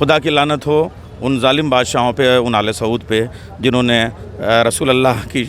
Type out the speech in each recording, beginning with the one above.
खुदा की लानत हो उन जालिम बादशाहों पे, उन आले सऊद पे जिन्होंने रसूल अल्लाह की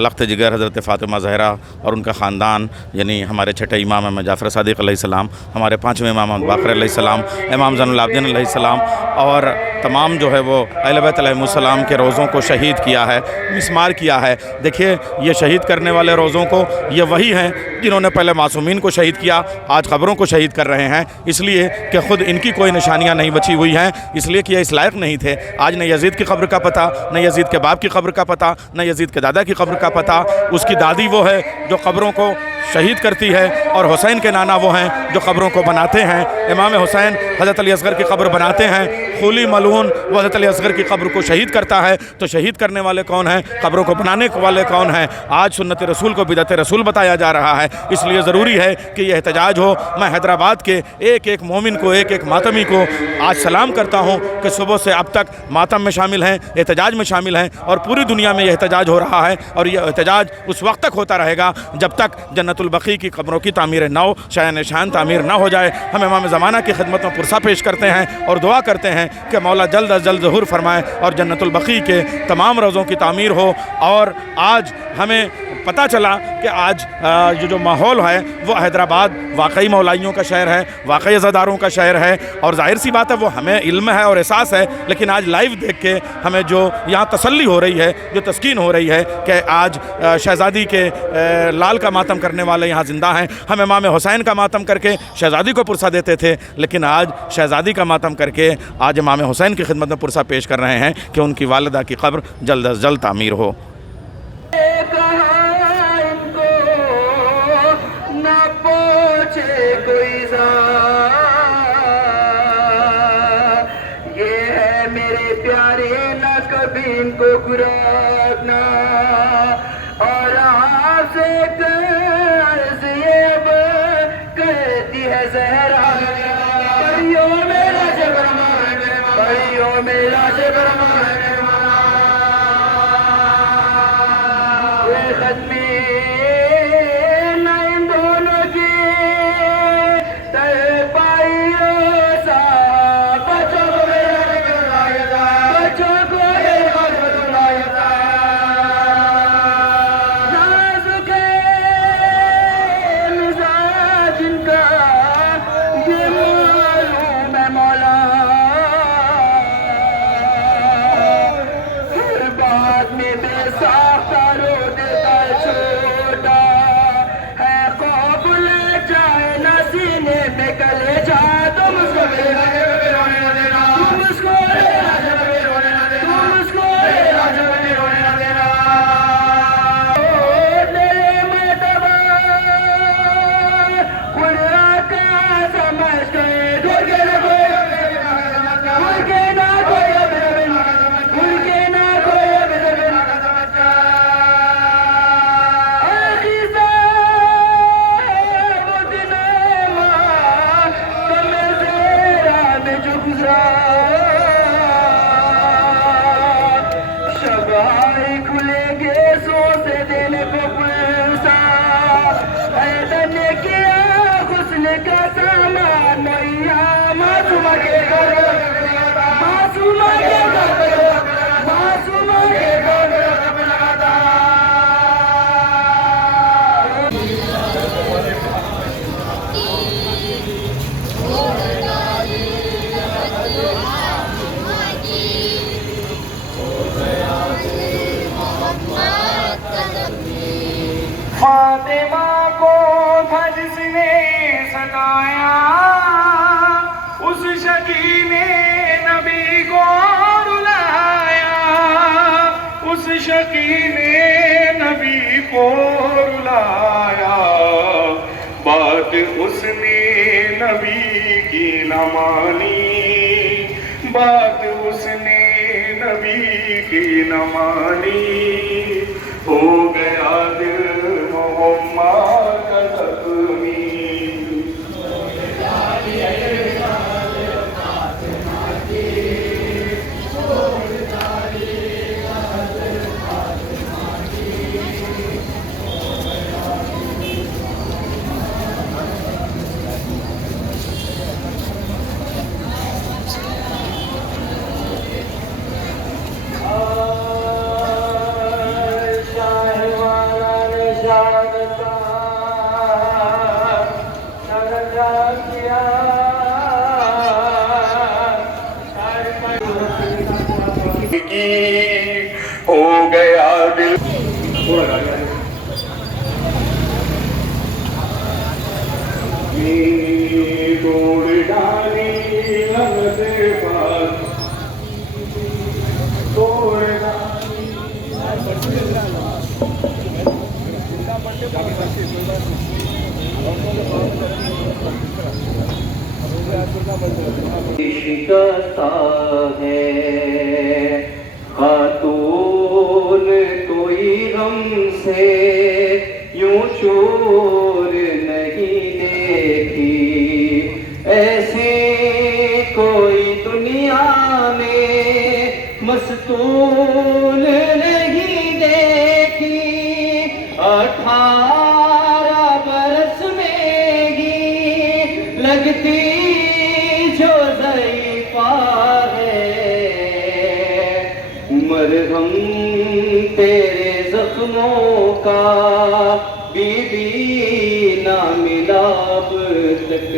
लख्त जिगर हज़रत फ़ातिमा ज़हरा और उनका ख़ानदान, यानी हमारे छठे इमाम इमाम जाफ़र सादिक़ अलैहिस्सलाम, हमारे पाँचवें इमाम बाक़र अलैहिस्सलाम, इमाम ज़ैनुल आबिदीन अलैहिस्सलाम और तमाम जो है वो अहले बैत अलैहिमुस्सलाम के रोज़ों को शहीद किया है, मिस्मार किया है। देखिए ये शहीद करने वाले रोज़ों को ये वही हैं जिन्होंने पहले मासूमीन को शहीद किया, आज ख़बरों को शहीद कर रहे हैं, इसलिए कि ख़ुद इनकी कोई निशानियाँ नहीं बची हुई हैं, इसलिए कि ये इस लायक नहीं थे। आज न यज़ीद की क़ब्र का पता, न यज़ीद के बाप की क़ब्र का पता, न यज़ीद के दादा की क़ब्र का पता। उसकी दादी वो है जो क़ब्रों को शहीद करती है और हुसैन के नाना वो हैं जो क़ब्रों को बनाते हैं। इमाम हुसैन हज़रत अली असग़र की क़ब्र बनाते हैं, खूली मलऊन वो हज़रत अली असग़र की क़ब्र को शहीद करता है। तो शहीद करने वाले कौन हैं, क़ब्रों को बनाने वाले कौन हैं? आज सुन्नत रसूल को बिदअत रसूल बताया जा रहा है, इसलिए ज़रूरी है कि यह एहतजाज हो। मैं हैदराबाद के एक एक मोमिन को, एक एक मातमी को आज सलाम करता हूँ कि सुबह से अब तक मातम में शामिल हैं, एहतजाज में शामिल हैं और पूरी दुनिया में यह एहतजाज हो रहा है। और यह एहतजाज उस वक्त तक होता रहेगा जब तक जन्नतुल बक़ी की क़ब्रों की तामीर नौ शान शान तामीर ना हो जाए। हम इमाम ज़माना की खिदमत में पुरसा पेश करते हैं और दुआ करते हैं कि मौला जल्द अज जल्द ज़हूर फरमाए और जन्नतुल बक़ी के तमाम रोज़ों की तामीर हो। और आज हमें पता चला कि आज जो माहौल है वो हैदराबाद वाकई मौलाइयों का शहर है, वाकई अज़ादारों का शहर है और ज़ाहिर सी बात है वो हमें इल्म है और एहसास है, लेकिन आज लाइव देख के हमें जो यहाँ तसल्ली हो रही है, जो तस्कीन हो रही है कि आज शहज़ादी के लाल का मातम करने वाले यहाँ ज़िंदा हैं। हम इमाम हुसैन का मातम करके शहज़ादी को पुरसा देते थे, लेकिन आज शहज़ादी का मातम करके आज इमाम हुसैन की खिदमत में पुरसा पेश कर रहे हैं कि उनकी वालिदा की क़ब्र जल्द अज जल्द तामीर हो। इनको गुराना और आपसे कर्ज ये कहती है ज़हरा, परियों मेरा जबरमान, परियों मेरा जबरमान, ये खत्मी न इन दोनों की तय पाइयो सा, बचो बचो को फातिमा को था जिसने सताया, उस शकीने नबी को रुलाया, उस शकीने नबी को रुलाया, बात उसने नबी की न मानी, बात उसने नबी की न मानी, हो गया दिल मोहम्मद का ज़ख्मी। हो गया दिल तोड़ डाली लगते पास तोड़ शिकस्ता है खातून कोई गम से यूं चोर नहीं देखी, ऐसे कोई दुनिया में मस्तूल नहीं देखी। 18 बरस में ही लगती जो ज़ईफ़ा है, मरहम तेरे ज़ख्मों का बीबी ना मिला अब तक।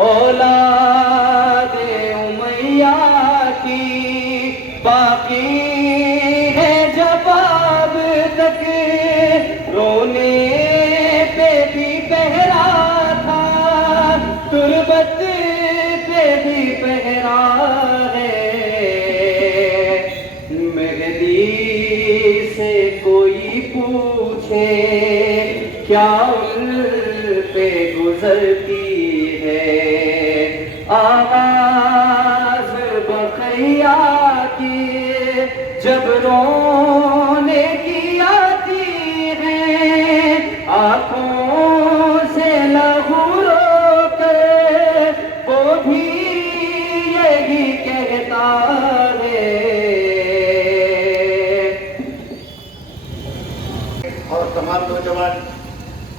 औलादे उमैया की बाकी है जवाब तक, रोने पे भी पहरा था, तुरबत पे भी पहरा है। मेहदी से कोई पूछे क्या उन पे गुजरती है, आवाज बखैया की जब रोने की आती है, आँखों से लहू रोकर वो भी यही कहता है। और तमाम नौजवान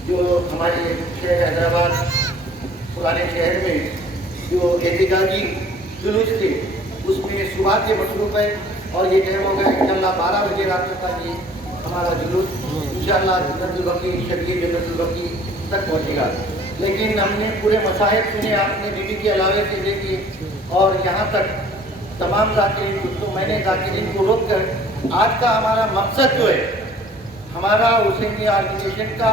जो हमारे शहर हैदराबाद पुराने शहर में जो एहतजाजी जुलूस थे उसमें सुबह के मसरूफ़ है और ये टाइम हो गया इंशाअल्लाह 12 बजे रात तक ये हमारा जुलूस इंशाअल्लाह जन्नतुल बकी शबीर जन्नतुल बकी तक पहुँचेगा। लेकिन हमने पूरे मसाहिब सुने आपने बीबी के अलावे से लेके और यहाँ तक तमाम ज़ाकिरीन, तो मैंने ज़ाकिरीन को रोक कर आज का हमारा मकसद जो है हमारा हुसैनी ऑर्गेनाइजेशन का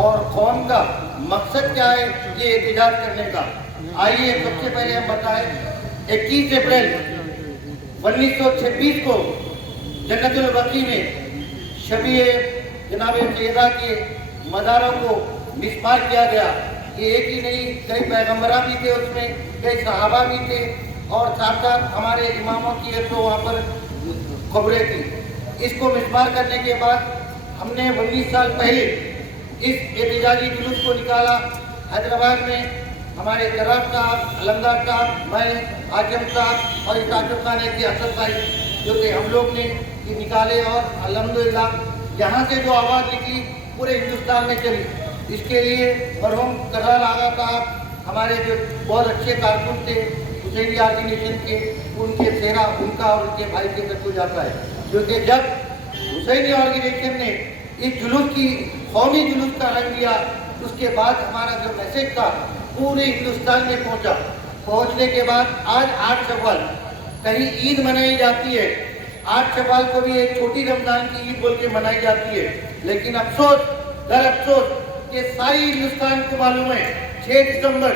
और कौम का मकसद क्या है ये एहतजाज करने का। आइए सबसे पहले हम बताएं 21 अप्रैल 1926 को जन्नतुल बकी में शबीए जनाब सैयदा के मज़ारों को मिसमार किया गया। ये एक ही नहीं, कई पैगम्बरा भी थे उसमें, कई सहाबा भी थे और साथ साथ हमारे इमामों की तो वहाँ पर खबरें थी। इसको मिसमार करने के बाद हमने 19 साल पहले इस एहतजाजी जुलूस को निकाला। हैदराबाद में हमारे जराब साहब, अलमदार साहब, मैं, आजम साहब और इताजुल खान की असद भाई जो थे, हम लोग ने ये निकाले और अल्हम्दुलिल्लाह यहाँ से जो आवाज़ निकली पूरे हिंदुस्तान में चली। इसके लिए मरहूम करराल आगा साहब हमारे जो बहुत अच्छे कारकुन थे हुसैनी ऑर्गेनाइजेशन के, उनके सेहरा उनका और उनके भाई के तक को जाता है, क्योंकि जब हुसैनी ऑर्गेनाइजेशन ने इस जुलूस की कौमी जुलूस का रंग लिया उसके बाद हमारा जो मैसेज था पूरे हिंदुस्तान में पहुंचा। पहुंचने के बाद आज 8 शव्वाल कहीं ईद मनाई जाती है, 8 शव्वाल को भी एक छोटी रमजान की ईद बोल के मनाई जाती है। लेकिन अफसोस दर अफसोस कि सारी हिंदुस्तान को मालूम है 6 दिसंबर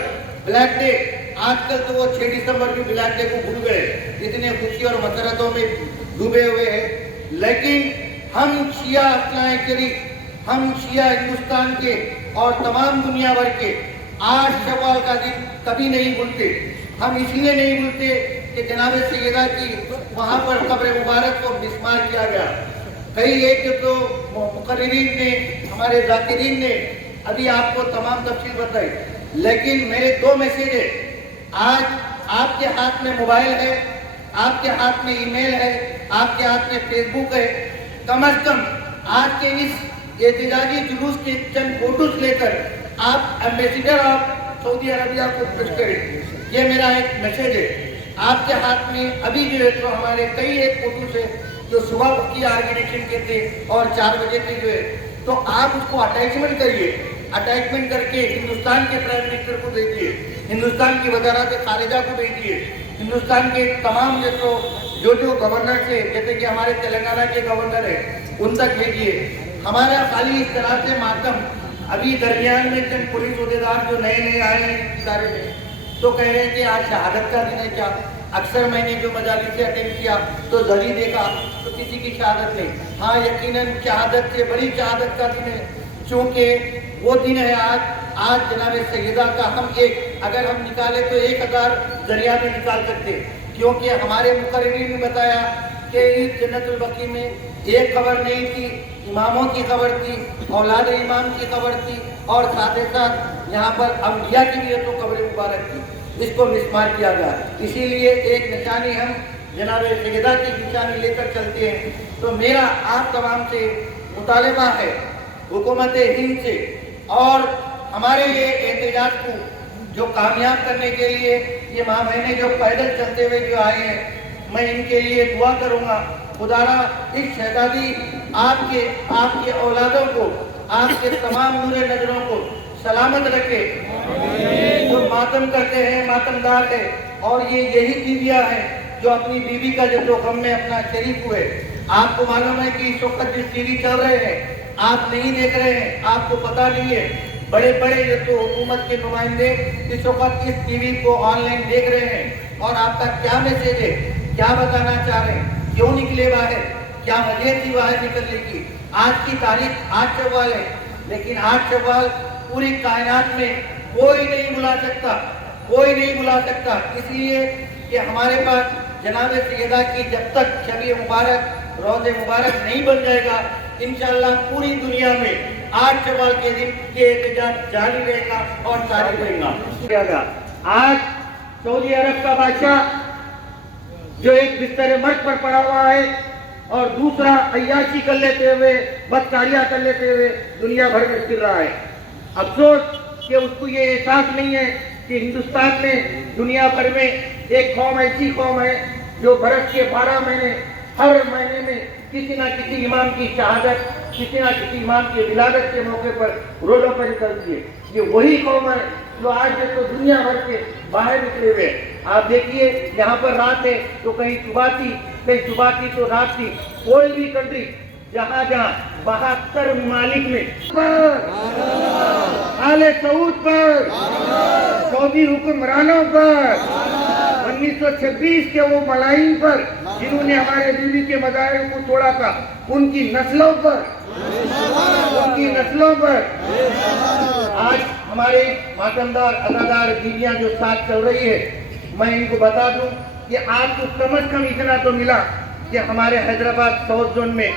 ब्लैक डे, आजकल तो वो 6 दिसंबर भी ब्लैक डे को भूल गए, इतने खुशी और मसरतों में डूबे हुए हैं। लेकिन हम शिया अस्लाए करी, हम शिया हिंदुस्तान के और तमाम दुनिया भर के 8 शव्वाल का दिन कभी नहीं भूलते। हम इसलिए नहीं भूलते कि जनाब सैयदा की वहाँ पर कब्र मुबारक को मिसमार किया गया। कई एक तो मुकर्रिरीन ने, हमारे ज़ाकिरीन ने अभी आपको तमाम तफसील बताई, लेकिन मेरे 2 मैसेज है। आज आपके हाथ में मोबाइल है, आपके हाथ में ईमेल है, आपके हाथ में फेसबुक है, कम अज कम आज के इस एहतजाजी जुलूस के चंद फोटोज लेकर आप एम्बेसडर ऑफ सऊदी अरबिया को पेश करें। ये मेरा एक मैसेज है। आपके हाथ में अभी जो है तो हमारे कई एक फोटोज है जो सुबह की ऑर्गेनाइजेशन के थे और 4 बजे के जो है, तो आप उसको अटैचमेंट करिए, अटैचमेंट करके हिंदुस्तान के प्राइम मिनिस्टर को भेजिए, हिंदुस्तान की वजारत खारिजा को भेजिए, हिंदुस्तान के तमाम जो गवर्नर थे, जैसे कि हमारे तेलंगाना के गवर्नर है, उन तक भेजिए। हमारा खाली इस तरह से मातम, अभी दरमियान में चंद पुलिस अहदेदार जो नए नए आए हैं इदारे में, तो कह रहे हैं कि आज शहादत का दिन है क्या। अक्सर मैंने जो मजालिस से अटेंड किया तो जरी देखा तो किसी की शहादत नहीं। हाँ, यकीनन शहादत से बड़ी शहादत का दिन है, चूँकि वो दिन है आज जनाब सैयदा का हम अगर हम निकाले तो 1000 जरिया में निकाल सकते, क्योंकि हमारे मुकर्रिरीन ने बताया कि इस जन्नतुल बकी में एक खबर नहीं थी, इमामों की खबर थी, औलाद इमाम की खबर थी, और साथ ही साथ यहाँ पर अम्बिया की भी तो खबर मुबारक थी। इसको मिसमार किया गया, इसीलिए एक निशानी हम जनाब सैयदा की निशानी लेकर चलते हैं। तो मेरा आप तमाम से मुतालबा है, हुकूमत हिंद से, और हमारे ये एहतजाज को जो कामयाब करने के लिए ये माँ बहनें जो पैदल चलते हुए जो आए हैं, मैं इनके लिए दुआ करूँगा खुदारा इस शहजादी आपके औलादों को, आपके तमाम नूरे नजरों को सलामत रखे। जो मातम करते हैं, मातमदार है, और ये यही बीवियाँ हैं जो अपनी बीवी का जो गम में अपना शरीक हुए। आपको मालूम है कि इस वक्त जिस टीवी चल रहे हैं आप नहीं देख रहे हैं, आपको पता नहीं है, बड़े बड़े जो तो हुकूमत के नुमाइंदे इस वक्त इस टीवी को ऑनलाइन देख रहे हैं, और आपका क्या मैसेज है, क्या बताना चाह रहे हैं, क्यों निकले बाहर, क्या वजह थी बाहर निकलने की। आज की तारीख 8 शव्वाल है, लेकिन 8 शव्वाल पूरी कायनात में कोई नहीं बुला सकता, कोई नहीं बुला सकता, इसलिए कि हमारे पास जनाब सैयदा की जब तक शब मुबारक, रोज़े मुबारक नहीं बन जाएगा, इंशाअल्लाह पूरी दुनिया में 8 शव्वाल के दिन ये एहतजाज जारी रहेगा और जारी रहेगा। आज सऊदी अरब का बादशाह जो एक बिस्तर मर्द पर पड़ा हुआ है और दूसरा अय्याशी कर लेते हुए, बदकारियां कर लेते हुए दुनिया भर में फिर रहा है। अफसोस कि उसको ये एहसास नहीं है कि हिंदुस्तान में दुनिया भर में एक कौम ऐसी कौम है जो बरस के 12 महीने हर महीने में किसी न किसी इमाम की शहादत, किसी न किसी इमाम की विलादत के मौके पर रोडों पर निकलती है। ये वही कौम है जो आज तो दुनिया भर के बाहर निकले हुए। आप देखिए यहाँ पर रात है तो कहीं सुबह थी, कहीं सुबह थी तो रात थी। कोई भी कंट्री जहाँ 72 ममालिक में आले सऊद पर, सऊदी हुक्मरानों पर, 1926 के वो मलाइन पर जिन्होंने हमारे बीवी के मज़ाहिर को तोड़ा था, उनकी नस्लों पर आज हमारे मातमदार अदादार बीवियां जो साथ चल रही है, मैं इनको बता दूं कि आपको कम से कम इतना तो मिला कि हमारे हैदराबाद साउथ जोन में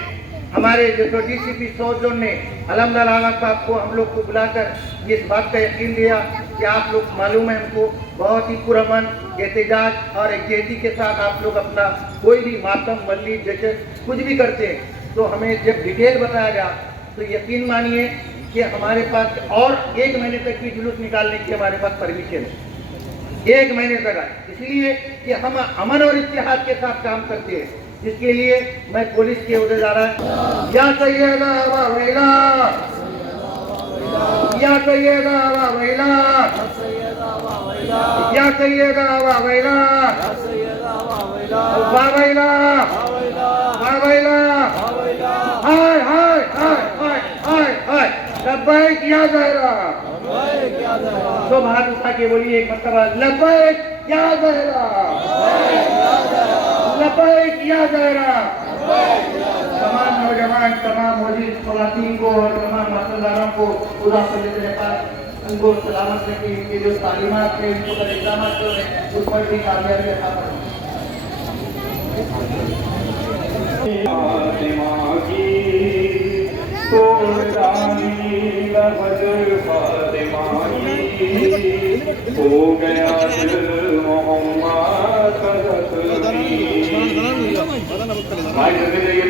हमारे जो डीसीपी साउथ जोन ने अलहमदुलिल्लाह साहब को हम लोग को बुलाकर इस बात का यकीन दिया कि आप लोग मालूम है हमको बहुत ही पुरअमन एहतजाज और एकजुटती के साथ आप लोग अपना कोई भी मातम मल्ली जैसे कुछ भी करते हैं, तो हमें जब डिटेल बताया गया तो यकीन मानिए कि हमारे पास और 1 महीने तक की जुलूस निकालने की हमारे पास परमिशन है, 1 महीने तक है, इसलिए कि हम अमन और इत्तेहाद के साथ काम करते हैं। जिसके लिए मैं पुलिस के उहदेदारा या सैयदा व वैला, या सैयदा व वैला, या सैयदा व वैला, वा वैला, वा वैला, हाय हाय हाय हाय हाय हाय, लब्बैक या ज़हरा, तो हाथ उठा के बोलिए एक मर्तबा, लब्बैक या ज़हरा, लब्बैक या ज़हरा। तमाम नौजवान, तमाम मौजूद ख़वातीन को और तमाम मातदारों को खुदा के पास उनको सलामत रखे, इनके जो तालीमात है, इनको पर इक़दामात कर रहे हैं, उस पर भी कामयाबी अता फरमाए। फातिमा की तोड़ानी लहद फातिमा की, हो गया दिल मोहम्मद भाई जल्दी जाइए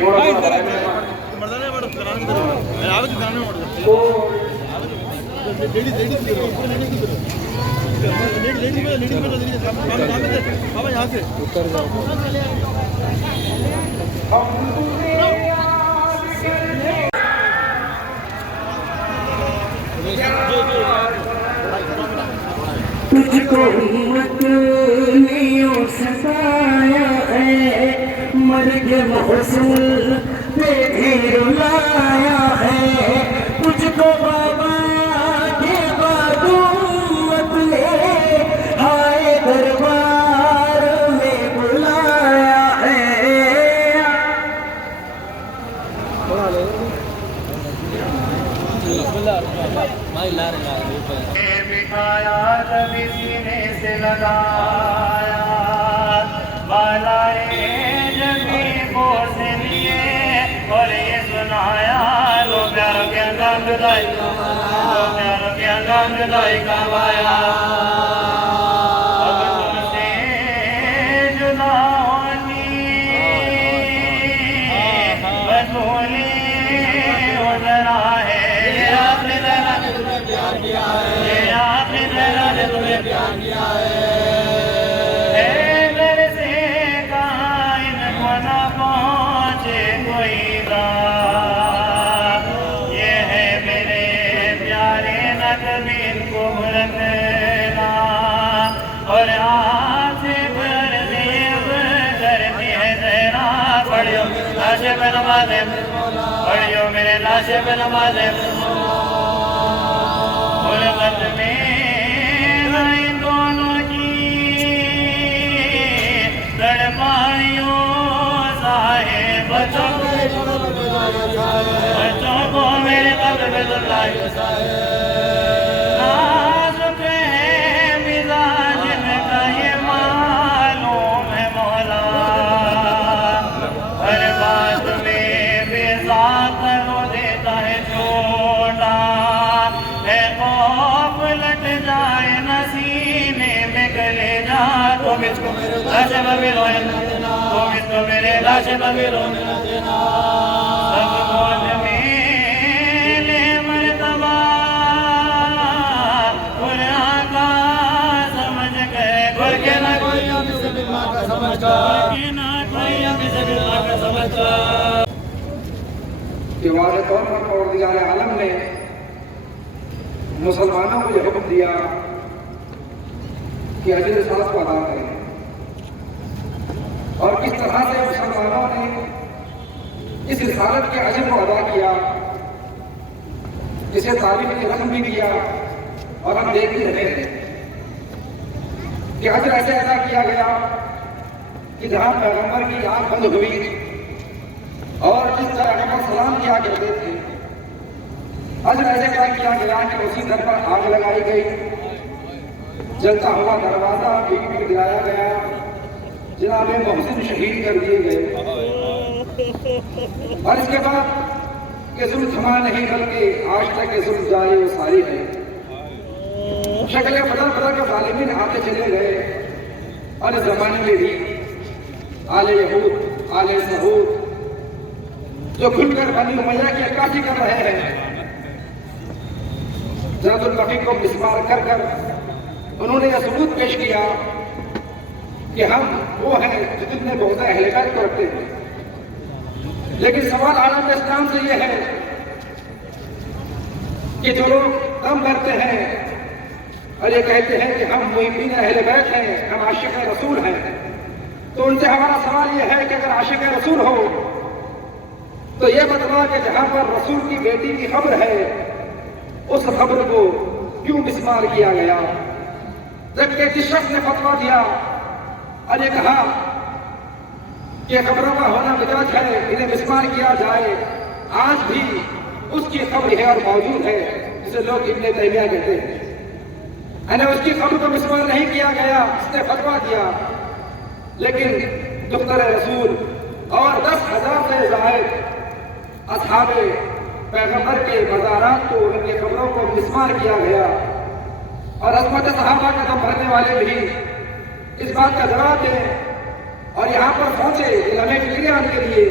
तुझको हिम्मत नहीं ستایا ہے، مرگ محسن پہ بھی رلایا ہے، تجھ کو بابا کے بعد امت نے آئے دربار میں بلایا ہے۔ بٹھایا کبھی سینے سے لگایا، بالائے جبھی کو سے لیے اور یہ سنایا، لو پیاروں کے اندام جدائی کا وایا، لو پیاروں کے اندام جدائی کا وایا، اب تم سے جدا ہونی بطولی ادھرا ہے، یہ آخری ذرا نے تمہیں پیار کیا ہے، یہ آخری ذرا نے تمہیں پیار کیا ہے، اے گھر سے کہاں ان کو نہ پہنچے کوئی راہ، یہ ہے میرے پیارے نہ کبھی ان کو بھولنا، اور آپ سے بھر دیب کرتی ہے زہرا، پڑھیو لاشے پہ نمازیں، پڑھیو میرے لاشے پہ نمازیں، غربت میں ان دونوں کی تڑپائیوں صاحب، بچوں کو میرے قبر پہ دلائی، نازک ہے مزاج میں کا یہ معلوم ہے مولا، ہر بات میں بے ذات رو دیتا ہے چھوٹا، ہے خوف لٹ جائے نہ سینے میں گلے جا، تم اس کو میرے لاشے پر بھی رونے نہ دینا، تم اس کو میرے لاشے پر بھی رونے نہ دینا، سب موج میرے مرتبہ قرآن کا سمجھ گئے، گھر کے نہ کوئی ہم سے بلما کا سمجھ گا، گھر کے نہ کوئی ہم سے بلما کا سمجھ گا۔ کہ واضح طور پر پروردگار عالم نے مسلمانوں کو یہ حکم دیا کہ اجر رسالت کو ادا کریں، اور کس طرح سے مسلمانوں نے اس رسالت کے اجر کو ادا کیا، اسے تعریف کی رقم بھی کیا، اور ہم دیکھ بھی رہے ہیں کہ اجر ایسے ادا کیا گیا کہ جہاں پیغمبر کی آنکھ بند ہوئی اور جس طرح پر سلام کیا کرتے تھے، اجر ایسے ادا کیا گیا کہ اسی در پر آگ لگائی گئی، جلتا ہوا دروازہ پیٹ پیٹ گرایا گیا، جناب محسن شہید کر دیے گئے، اور اس کے بعد کہ ظلم تھما نہیں بلکہ آج تک یہ ظلم جاری و ساری ہے، شکلیں بدل بدل کے ظالمین آتے چلے گئے، اور اس زمانے میں بھی آل یہود آل سعود جو کھل کر بنی امیہ کی عکاسی کر رہے ہیں، زید البقیع کو مسمار کر کر انہوں نے یہ ثبوت پیش کیا کہ ہم وہ ہیں جو جن میں بغض اہل بیت کو رکھتے ہیں، لیکن سوال عالم اسلام سے یہ ہے کہ جو لوگ دم بھرتے ہیں اور یہ کہتے ہیں کہ ہم محبین اہل بیت ہیں، ہم عاشق رسول ہیں، تو ان سے ہمارا سوال یہ ہے کہ اگر عاشق رسول ہو تو یہ بتلا کہ جہاں پر رسول کی بیٹی کی قبر ہے اس قبر کو کیوں مسمار کیا گیا، جبکہ جس شخص نے فتویٰ دیا اور یہ کہا کہ قبروں کا ہونا مجاز ہے، انہیں مسمار کیا جائے، آج بھی اس کی قبر ہے اور موجود ہے، جسے لوگ ابن تیمیہ کہتے ہیں، یعنی اس کی قبر کو مسمار نہیں کیا گیا، اس نے فتویٰ دیا، لیکن دختر رسول اور 10,000 سے زائد اصحاب پیغمبر کے مزارات کو، ان کی قبروں کو مسمار کیا گیا، اور عظمت صحابہ کا دم بھرنے والے بھی اس بات کا جواب دیں اور یہاں پر پہنچے علم فکریان کے لیے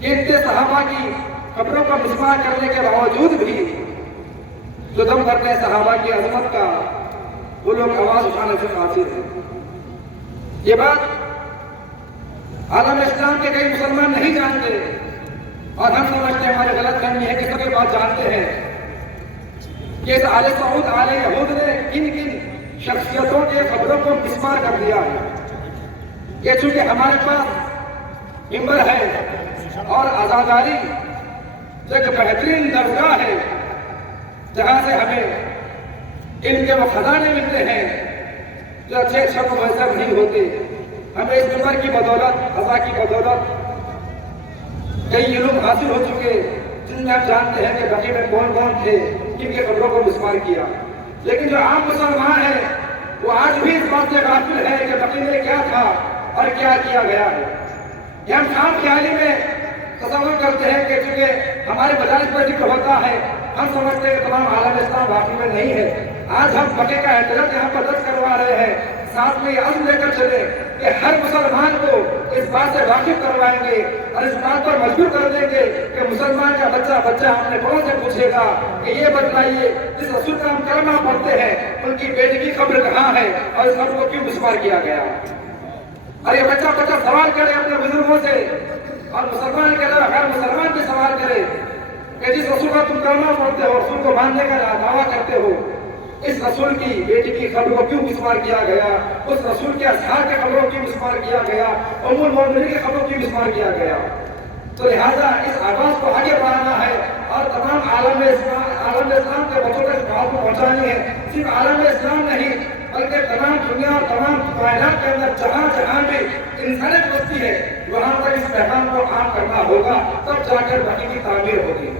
کہ اتنے صحابہ کی قبروں کو مسمار کرنے کے باوجود بھی جو دم بھرنے صحابہ کی عظمت کا وہ لوگ آواز اٹھانے سے قاصر ہیں۔ یہ بات عالم اسلام کے کئی مسلمان نہیں جانتے، اور ہم سمجھتے ہیں ہمارے غلط فہمی ہے کہ سب یہ بات جانتے ہیں کہ اس آل سعود آل یہود نے کن کن शख्सियतों के खबरों को मिसमार कर दिया है। ये चूंकि हमारे पास मिंबर है और आज़ादारी एक बेहतरीन दरगाह है जहाँ से हमें इनके वो खजाने मिलते हैं जो अच्छे अच्छे को मैसर नहीं होते। हमें इस मिंबर की बदौलत, अज़ा की बदौलत कई इल्म हासिल हो चुके जिनमें हम जानते हैं कि बकी में कौन कौन थे, किनके खबरों को मिसमार किया। लेकिन जो आम मुसलमान है वो आज भी इस बात से गाफिल है कि बकी में क्या था और क्या किया गया है। ये हम खाम ख्याली में तसव्वुर करते हैं कि चूंकि हमारे मजालिस पर जिक्र होता है, हम समझते हैं कि तमाम आलम इस्लाम वाकई में नहीं है। आज हम बके का एहतराम यहाँ पर दर्ज करवा रहे हैं, साथ में ये अज़्म लेकर चले कि हर मुसलमान को इस बात से वाकिफ करवाएंगे और इस बात पर मजबूर कर देंगे कि मुसलमान का बच्चा अपने बड़ों से पूछेगा कि ये बतलाइए जिस रसूल का हम कलमा पढ़ते हैं उनकी बेटी की कब्र कहाँ है और इस कब्र को क्यों मिसमार किया गया। और ये बच्चा सवाल करे अपने बुजुर्गों से, और मुसलमान के अलावा हर मुसलमान भी सवाल करे कि जिस रसूल का तुम कलमा पढ़ते हो, रसूल को मानने का दावा करते हो, इस रसूल की बेटी की खबर को क्यों मिसमार किया गया, उस रसूल के असहाब के खबरों को क्यों मिसमार किया गया, उम्मुल मोमिनीन की खबरों को क्यों मिसमार किया गया। तो लिहाजा इस आवाज को आगे बढ़ाना है और तमाम आलम इस्लाम के बच्चों तक बात को पहुंचानी है। सिर्फ आलम इस्लाम नहीं बल्कि तमाम दुनिया और तमाम कायनात के अंदर जहाँ भी इंसानियत बसती है वहाँ तक इस पैगाम को आम करना होगा, तब जाकर बाकी की तामीर होगी।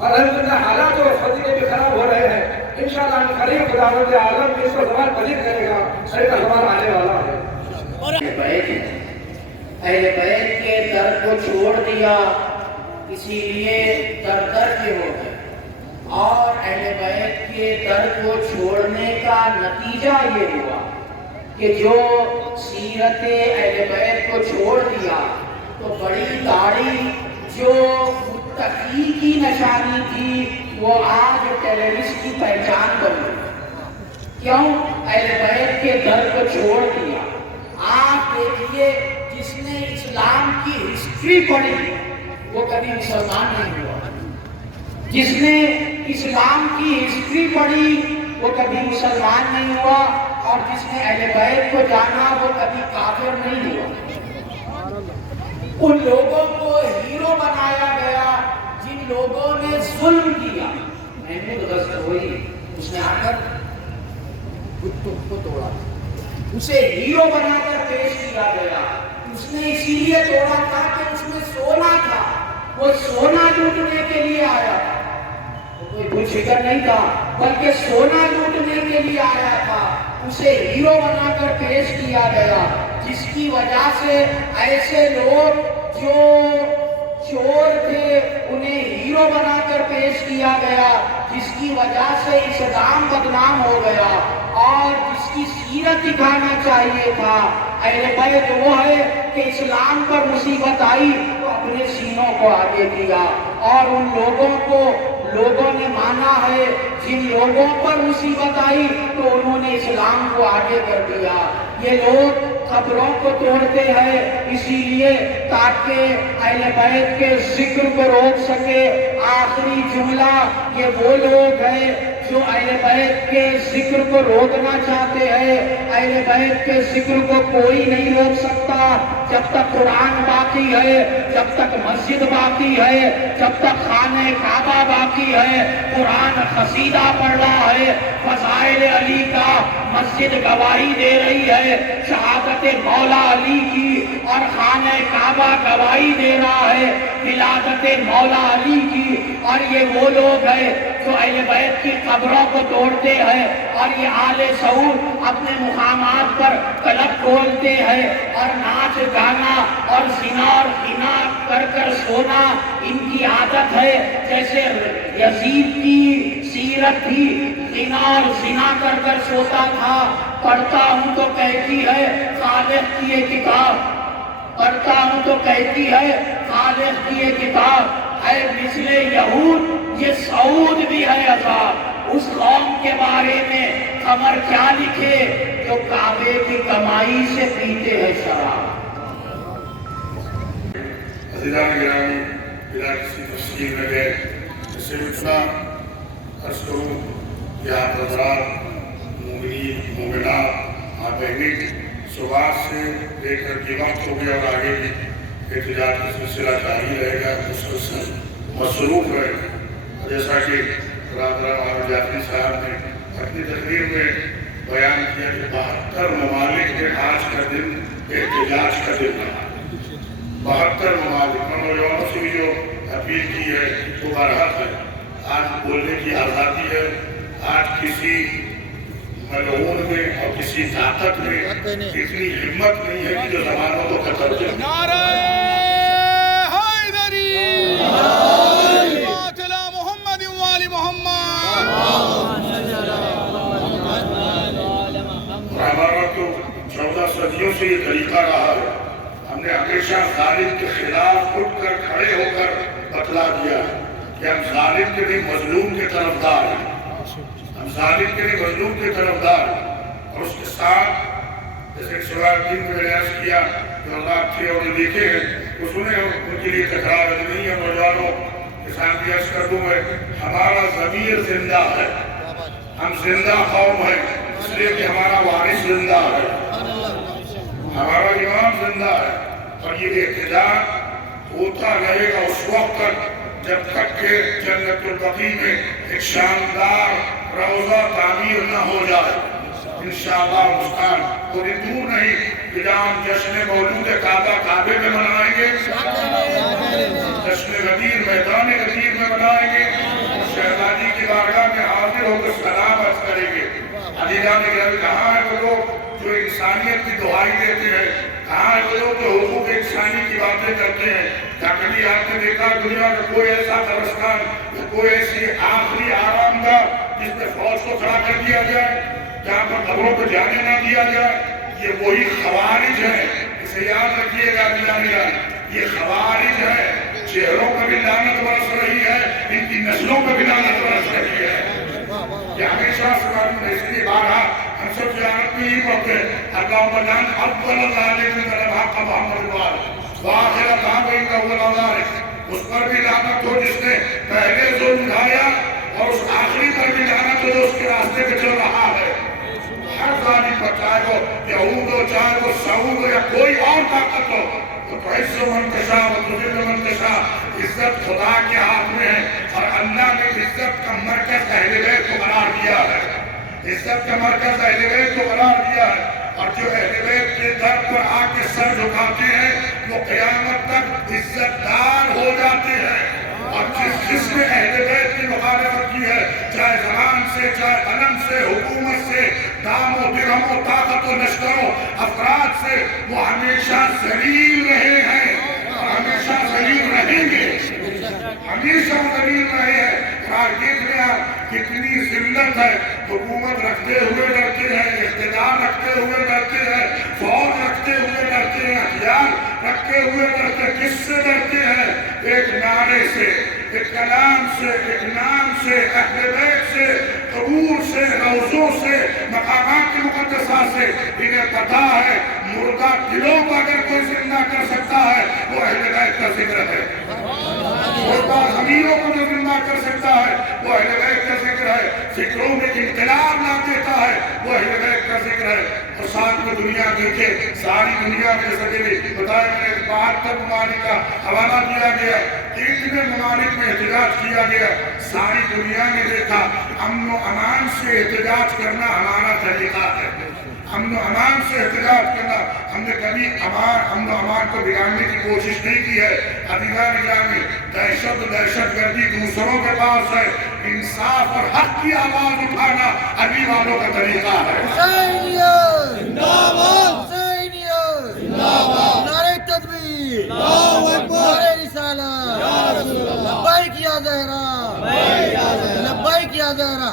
और अल्हम्दुलिल्लाह हालात और फजी के भी खराब हो रहे हैं। इंशाअल्लाह करीम खुदावंद आलम इसको ज़वाल पजीर करेगा, शरीर का ज़वाल आने वाला है। अहले बैत के दर को छोड़ दिया, इसीलिए दर दर के हो गए। और अहले बैत के दर को छोड़ने का नतीजा ये हुआ कि जो सीरत अहले बैत को छोड़ दिया तो बड़ी दाढ़ी जो मुत्तकी की निशानी थी वो आज टेररिस्ट की पहचान बनी। क्यों? अहले बैत के दर को छोड़ दिया। आप देखिए जिसने इस्लाम की हिस्ट्री पढ़ी वो कभी मुसलमान नहीं हुआ, जिसने इस्लाम की हिस्ट्री पढ़ी वो कभी मुसलमान नहीं हुआ, और जिसने अहले बैत को जाना वो कभी काफिर नहीं हुआ। उन लोगों को हीरो बनाया गया जिन लोगों ने जुल्म किया। महमूद गज़नवी उसने आकर कुत्तों को तोड़ा, उसे हीरो बनाकर पेश किया गया। उसने इसीलिए तोड़ा था कि उसमें सोना था, वो सोना लूटने के लिए आया था, कोई कुछ फिक्र नहीं था, बल्कि सोना लूटने के लिए आया था। उसे हीरो बनाकर पेश किया गया, जिसकी वजह से ऐसे लोग जो चोर थे उन्हें हीरो बनाकर पेश किया गया, जिसकी वजह से इस्लाम बदनाम हो गया। और जिसकी सीरत दिखाना चाहिए था अहले बैत वो है कि इस्लाम पर मुसीबत आई तो अपने सीनों को आगे किया, और उन लोगों को लोगों ने माना है जिन लोगों पर मुसीबत आई तो उन्होंने इस्लाम को आगे कर दिया। ये लोग खबरों को तोड़ते हैं इसीलिए ताकि अहले बैत के जिक्र को रोक सके। आखिरी जुमला, ये वो लोग हैं जो अहले बैत के जिक्र को रोकना चाहते हैं। अहले बैत के जिक्र को कोई नहीं रोक सकता जब तक कुरान बाकी है, जब तक मस्जिद बाकी है, जब तक खाने काबा बाकी है, कुरान कसीदा पढ़ रहा है, फज़ाइल अली का मस्जिद गवाही दे रही है, शहादत मौला अली की, और खाने काबा गवाही दे रहा है विलादत मौला अली की। और ये वो लोग हैं जो अहले बैत की कब्रों को तोड़ते हैं, और ये आले सऊद अपने मुकामात पर कलब खोलते हैं, और नाच गाना और ज़िना और गिना कर कर सोना इनकी आदत है। जैसे यजीद की सीरत थी, गिना और ज़िना कर कर सोता था। पढ़ता हूँ तो कहती है खालिक की ये किताब, पढ़ता हूँ तो कहती है खालिक की ये किताब है। मिसले यहूद ये सऊद भी है अज़ाब। उस कौम के बारे में खबर क्या लिखे जो काबे की कमाई से पीते हैं शराब। अज़ीज़ान गिरामी, बिना किसी तफसील में गए सिर्फ इतना अर्ज़ करूँ कि आप हज़रात मोमिनीन मोमिनात आप बहनी सुबह से लेकर के वक्त हो गया और आगे भी एहतजाज का सिलसिला जारी रहेगा, मुसलसल मसरूफ रहेगा। जैसा कि राजा और जाफरी साहब ने अपनी तकरीर में बयान किया कि 72 ममालिक में आज का दिन एहतजाज का दिन रहा। 72 ममालिक नौजवानों से भी जो अपील की है वो बरहक है। आज बोलने की आज़ादी है। आज किसी मलून में और किसी ताकत में इतनी हिम्मत नहीं है कि जो जमानों को खत्म करे। नारे हैदरी मातला मोहम्मद वाली मोहम्मद। हमारा तो 14 सदियों से ये तरीका रहा है। हमने हमेशा जालिम के खिलाफ उठकर खड़े होकर बतला दिया कि हम जालिम के नहीं मजलूम के तरफदार हैं। हम जालिम के नहीं मजलूम के तरफदार हैं। और उसके साथ जैसे शिवाजी ने प्रयास किया जो अल्लाह थे और देखे हैं वो सुने, उनके लिए तकरार नहीं है। नौजवानों के साथ भी अर्ज कर दूं मैं, हमारा ज़मीर जिंदा है। हम जिंदा कौम है इसलिए कि हमारा वारिस जिंदा है, हमारा इमाम जिंदा है। और ये एहतजाज होता रहेगा उस वक्त तक जब तक के जन्नतुल बकी में एक शानदार रोजा तामीर न हो जाए। इंशाअल्लाह मुस्तान थोड़ी दूर नहीं कि जहाँ हम जश्न मौलूद काबा काबे में मनाएंगे, जश्न गदीर मैदान गदीर में मनाएंगे, शहजादी की बारगाह में हाजिर होकर सलाम अर्ज करेंगे। अलीजान कहाँ है वो लोग जो इंसानियत की दुहाई देते हैं? कहाँ है वो लोग जो हुकूक इंसानी की बातें करते हैं? क्या कभी आपने देखा दुनिया का कोई ऐसा कब्रिस्तान, कोई ऐसी आखिरी आरामगाह जिसमें फौज को खड़ा कर दिया जाए, जहाँ पर खबरों को जाने ना दिया जाए? ये वही खवारिज है, इसे याद रखिएगा। ये खवारिज है, चेहरों पर भी लानत बरस रही है, इनकी नस्लों पर भी लानत बरस रही है। ये हमेशा से इसलिए बारहा हम सब ज़ियारत में ही पढ़ते हैं अल्लाहुम्मा जान अव्वल ज़ालिम तरफ़ा का मोहम्मद व आखिर ताबईन का अव्वल ज़ालिम। उस पर भी लानत हो जिसने पहले जुल्म ढाया और उस आखिरी पर भी लानत हो जो उसके रास्ते पे चल रहा है। हर ज़ालिम पर, चाहे वो यहूद हो, चाहे वो सऊद हो या कोई और ताकत हो, तो ऐसे मनतशा मनतशा इज्जत खुदा के हाथ में है। और अल्लाह ने इज्जत का मरकज अहले बैत को करार दिया है। इज्जत का मरकज अहले बैत को करार दिया है। और जो अहले बैत के दर पर आके सर झुकाते हैं वो क़यामत तक इज्जतदार हो जाते हैं। और जिसने अहले बैत की मुखालफत की है, चाहे ज़बान से, चाहे कलम से, हुकूमत से, दामो दिरहमो ताकत व लश्करों अफराद से, वो हमेशा ज़लील रहे हैं और हमेशा ज़लील रहेंगे, हमेशा ज़लील रहे हैं। और देखने आप कितनी जिल्लत है। हुकूमत रखते हुए डरते हैं, इख्तिदार रखते हुए डरते हैं, फौज रखते हुए डरते हैं, हथियार रखते हुए डरते हैं। किससे डरते हैं? एक नारे से, एक कलाम से, एक नाम से, अहले बैत से, कबूर से, रौज़ों से, मकामात की मुक़द्दसा से। इन्हें पता है मुर्दा दिलों को अगर कोई जिंदा कर सकता है वो अहले बैत का जिक्र है। मुर्दा ज़मीरों को जो जिंदा कर सकता है वो अहले बैत का जिक्र है। फिक्रों में इनकलाब ला देता है वो अहले बैत का जिक्र है। और साथ में दुनिया देखे, सारी दुनिया में सभी बताया मैंने 72 ममालिक का हवाला दिया गया, इतने ममालिक में एहतजाज किया गया। सारी दुनिया ने देखा अमन व अमान से एहतजाज करना हमारा तरीका है। अमन व अमान से एहतजाज करना, हमने कभी अमन व अमान को बिगाड़ने की कोशिश नहीं की है। अधिकार में दहशत गर्दी दूसरों के पास है। इंसाफ और हक की आवाज उठाना अली वालों का तरीका है। नारे तकबीर, नारे रिसालत, लब्बैक या ज़हरा, लब्बैक या ज़हरा।